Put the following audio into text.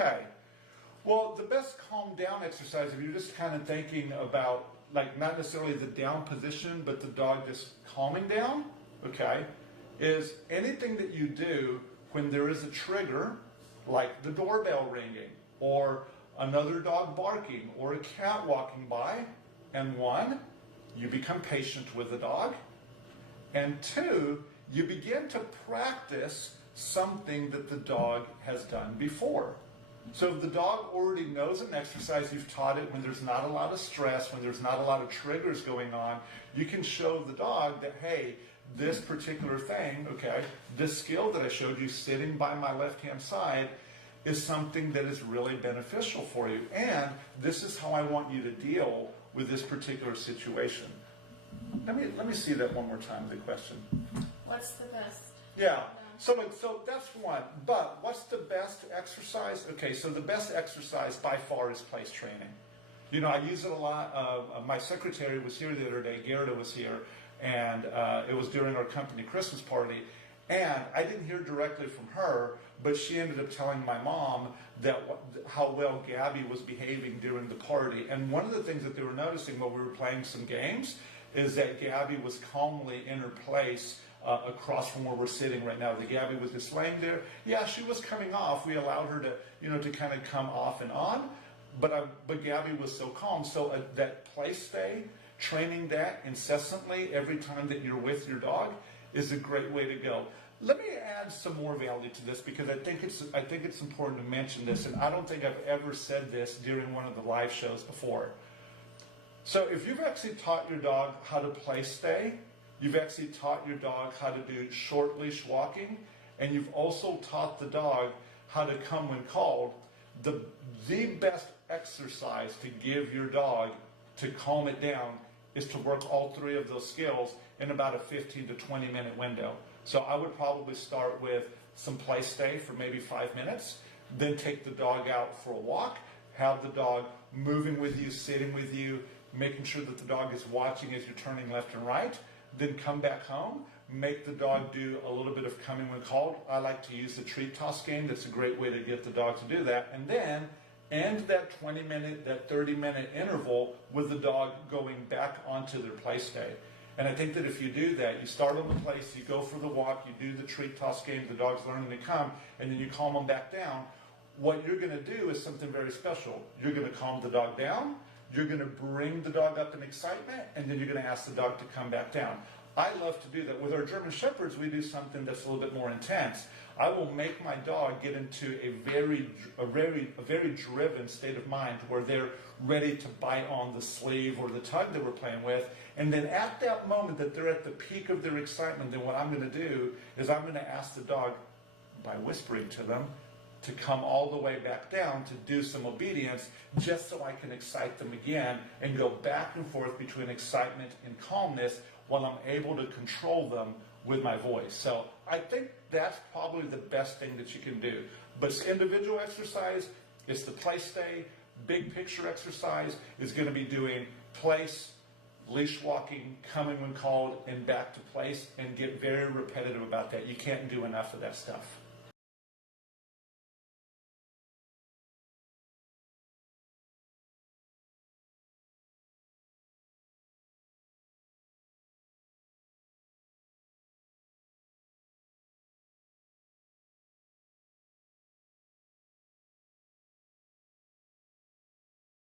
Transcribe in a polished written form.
Okay. Well, the best calm down exercise, if you're just kind of thinking about, like, not necessarily the down position, but the dog just calming down, okay, is anything that you do when there is a trigger, like the doorbell ringing, or another dog barking, or a cat walking by, and one, you become patient with the dog, and two, you begin to practice something that the dog has done before. So if the dog already knows an exercise, you've taught it when there's not a lot of stress, when there's not a lot of triggers going on, you can show the dog that, hey, this particular thing, okay, this skill that I showed you sitting by my left-hand side is something that is really beneficial for you. And this is how I want you to deal with this particular situation. Let me see that one more time, the question. What's the best? Yeah, so that's one. But what's the best exercise? Okay, so the best exercise by far is place training. You know, I use it a lot. My secretary was here the other day, Gerda was here, and it was during our company Christmas party. And I didn't hear directly from her, but she ended up telling my mom that how well Gabby was behaving during the party. And one of the things that they were noticing while we were playing some games is that Gabby was calmly in her place across from where we're sitting right now. The Gabby was just laying there. Yeah, she was coming off. We allowed her to, to kind of come off and on, but Gabby was so calm. So that place stay, training that incessantly every time that you're with your dog is a great way to go. Let me add some more value to this because I think it's important to mention this, and I don't think I've ever said this during one of the live shows before. So if you've actually taught your dog how to place stay, you've actually taught your dog how to do short leash walking, and you've also taught the dog how to come when called, the best exercise to give your dog to calm it down is to work all three of those skills in about a 15 to 20 minute window. So I would probably start with some place stay for maybe 5 minutes, then take the dog out for a walk, have the dog moving with you, sitting with you, making sure that the dog is watching as you're turning left and right, then come back home, make the dog do a little bit of coming when called. I like to use the treat toss game. That's a great way to get the dog to do that. And then end that 20-minute, that 30-minute interval with the dog going back onto their play stay. And I think that if you do that, you start on the place, you go for the walk, you do the treat toss game, the dog's learning to come, and then you calm them back down. What you're going to do is something very special. You're going to calm the dog down, you're going to bring the dog up in excitement, and then you're going to ask the dog to come back down. I love to do that. With our German Shepherds, we do something that's a little bit more intense. I will make my dog get into a very driven state of mind where they're ready to bite on the sleeve or the tug that we're playing with. And then at that moment that they're at the peak of their excitement, then what I'm going to do is I'm going to ask the dog, by whispering to them, to come all the way back down to do some obedience just so I can excite them again and go back and forth between excitement and calmness while I'm able to control them with my voice. So I think that's probably the best thing that you can do. But it's individual exercise, it's the place stay, big picture exercise is going to be doing place, leash walking, coming when called, and back to place, and get very repetitive about that. You can't do enough of that stuff.